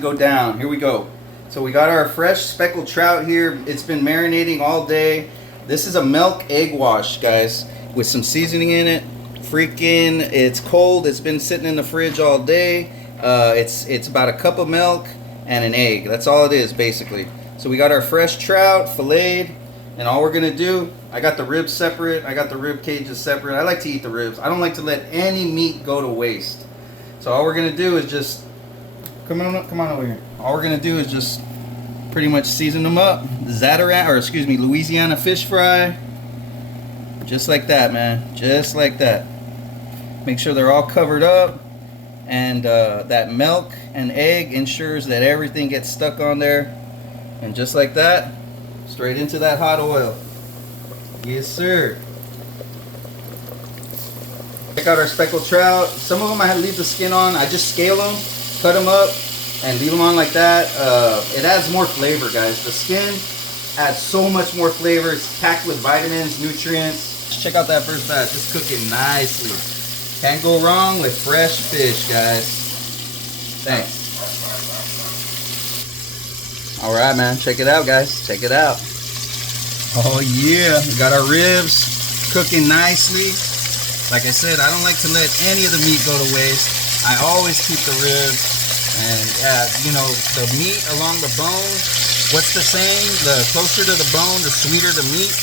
to go down. Here we go. So we got our fresh speckled trout here. It's been marinating all day. This is a milk egg wash, guys, with some seasoning in it. Freaking, it's cold. It's been sitting in the fridge all day. It's about a cup of milk and an egg. That's all it is, basically. So we got our fresh trout filleted, and all we're gonna do, I got the ribs separate. I got the rib cages separate. I like to eat the ribs. I don't like to let any meat go to waste. So all we're gonna do is just come on over here. All we're gonna do is just pretty much season them up. Louisiana fish fry. Just like that, man. Just like that. Make sure they're all covered up, and that milk and egg ensures that everything gets stuck on there. And just like that, straight into that hot oil. Yes, sir. Check out our speckled trout. Some of them I leave the skin on. I just scale them, cut them up, and leave them on like that. It adds more flavor, guys. The skin adds so much more flavor. It's packed with vitamins, nutrients. Check out that first batch. It's cooking nicely. Can't go wrong with fresh fish, guys. Thanks. All right, man. Check it out, guys. Check it out. Oh, yeah. We got our ribs cooking nicely. Like I said, I don't like to let any of the meat go to waste. I always keep the ribs. And, you know, the meat along the bone, what's the saying? The closer to the bone, the sweeter the meat.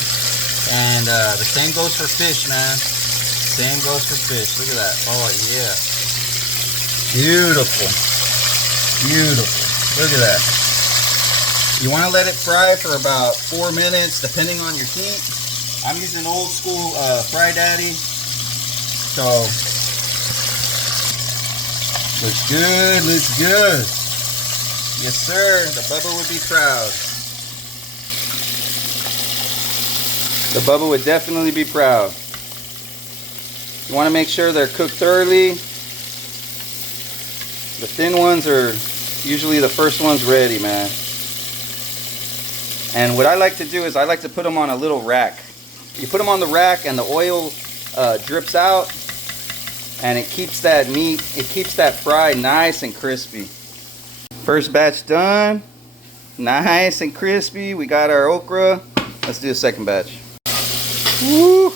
And the same goes for fish, man. Same goes for fish. Look at that. Oh, yeah. Beautiful. Beautiful. Look at that. You want to let it fry for about 4 minutes, depending on your heat. I'm using old school Fry Daddy. So, looks good, looks good. Yes, sir. The Bubba would be proud. The Bubba would definitely be proud. You want to make sure they're cooked thoroughly. The thin ones are usually the first ones ready, man. And what I like to do is I like to put them on a little rack. You put them on the rack and the oil drips out, and it keeps that meat, it keeps that fry nice and crispy. First batch done. Nice and crispy. We got our okra. Let's do a second batch. Woo!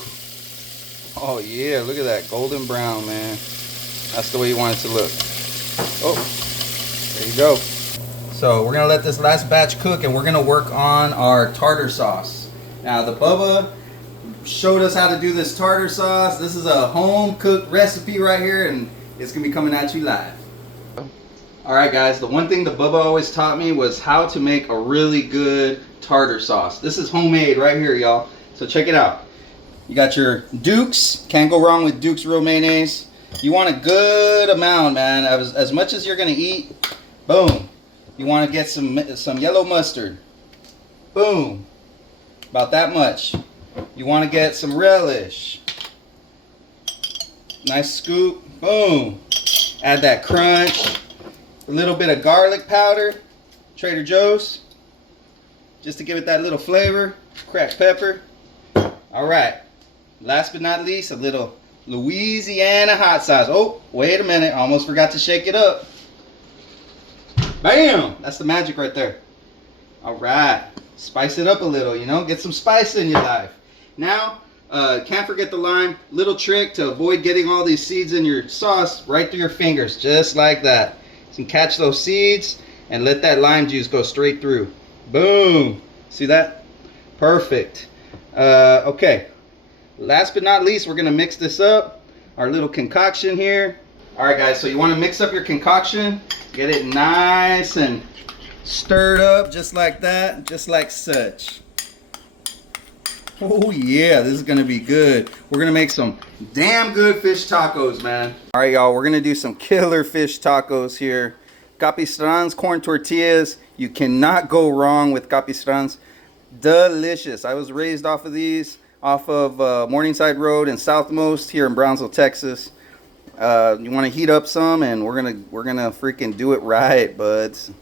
Oh yeah, look at that golden brown, man. That's the way you want it to look. Oh, there you go. So we're gonna let this last batch cook, and we're gonna work on our tartar sauce. Now the Bubba showed us how to do this tartar sauce. This is a home cooked recipe right here, and it's gonna be coming at you live. Alright guys, the one thing the Bubba always taught me was how to make a really good tartar sauce. This is homemade right here, y'all. So check it out. You got your Duke's. Can't go wrong with Duke's real mayonnaise. You want a good amount, man, as much as you're gonna eat. Boom. You want to get some yellow mustard. Boom. About that much. You want to get some relish. Nice scoop. Boom. Add that crunch. A little bit of garlic powder. Trader Joe's. Just to give it that little flavor. Cracked pepper. Alright. Last but not least, a little Louisiana hot sauce. Oh, wait a minute. I almost forgot to shake it up. Bam! That's the magic right there. Alright. Spice it up a little, you know? Get some spice in your life. Now, can't forget the lime. Little trick to avoid getting all these seeds in your sauce right through your fingers. Just like that. You can catch those seeds and let that lime juice go straight through. Boom! See that? Perfect. Okay. Last but not least, we're going to mix this up. Our little concoction here. Alright guys, so you want to mix up your concoction. Get it nice and stirred up just like that. Just like such. Oh yeah, this is going to be good. We're going to make some damn good fish tacos, man. Alright y'all, we're going to do some killer fish tacos here. Capistran's corn tortillas. You cannot go wrong with Capistran's. Delicious. I was raised off of these. Off of Morningside Road in Southmost here in Brownsville, Texas. You want to heat up some, and we're gonna freaking do it right, buds.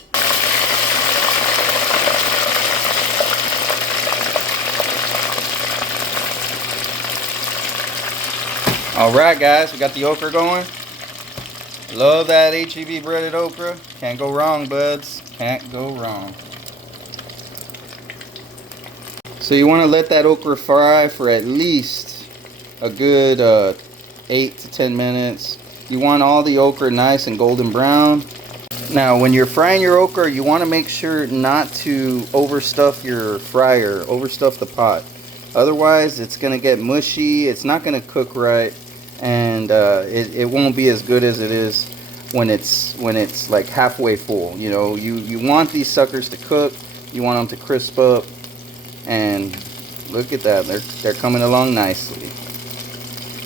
All right, guys, we got the okra going. Love that HEB breaded okra. Can't go wrong, buds. Can't go wrong. So you want to let that okra fry for at least a good 8 to 10 minutes. You want all the okra nice and golden brown. Now when you're frying your okra, you want to make sure not to overstuff your fryer, overstuff the pot. Otherwise it's going to get mushy, it's not going to cook right, and it won't be as good as it is when it's like halfway full. You know, you want these suckers to cook, you want them to crisp up, and look at that, they're coming along nicely.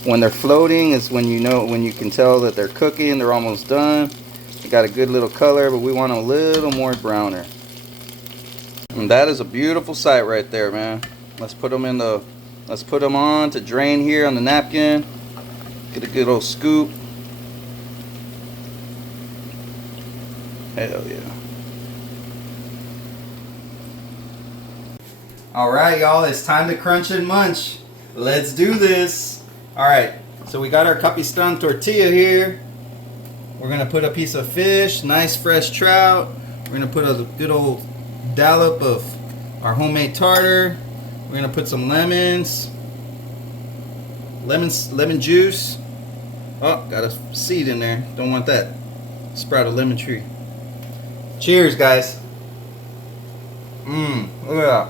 When they're floating is when you can tell that they're cooking, they're almost done. They got a good little color, but we want them a little more browner. And that is a beautiful sight right there, man. Let's put them on to drain here on the napkin. Get a good old scoop. Hell yeah. Alright, y'all, it's time to crunch and munch. Let's do this. Alright, so we got our Capistan tortilla here. We're going to put a piece of fish, nice fresh trout. We're going to put a good old dollop of our homemade tartar. We're going to put some lemon juice. Oh, got a seed in there. Don't want that. Sprout a lemon tree. Cheers, guys. Look at that.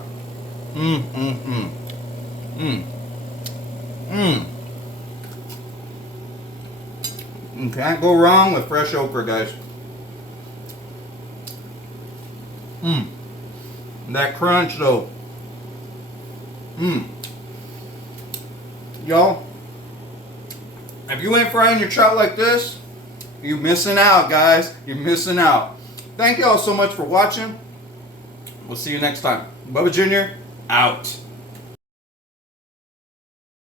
You can't go wrong with fresh okra, guys. That crunch though. Y'all, if you ain't frying your trout like this, you're missing out, guys. You're missing out. Thank y'all so much for watching. We'll see you next time. Bubba Jr. out.